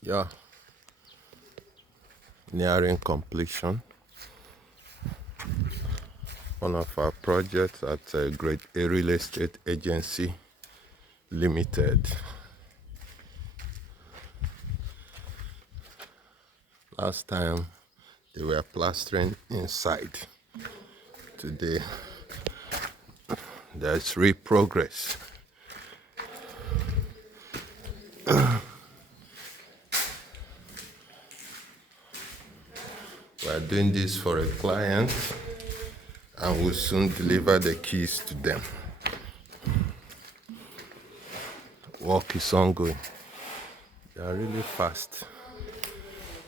Yeah, nearing completion. One of our projects at Great A Real Estate Agency Limited. Last time they were plastering inside. Today there's real progress. We are doing this for a client and will soon deliver the keys to them. Work is ongoing. They are really fast.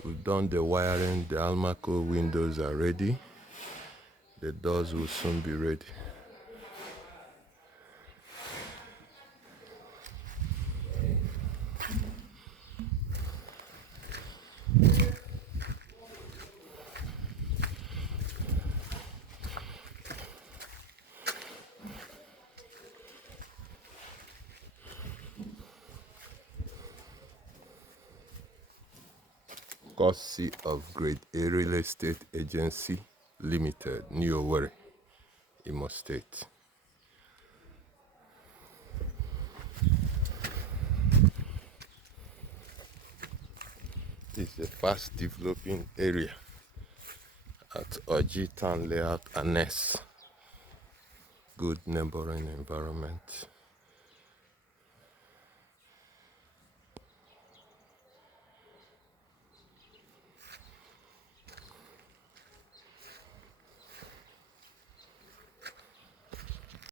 We've done the wiring, the Almaco windows are ready. The doors will soon be ready. Courtesy of Great A Real Estate Agency Limited, New Owerri, Imo State. This is a fast developing area at Oji Town Layout Annex. Good neighboring environment.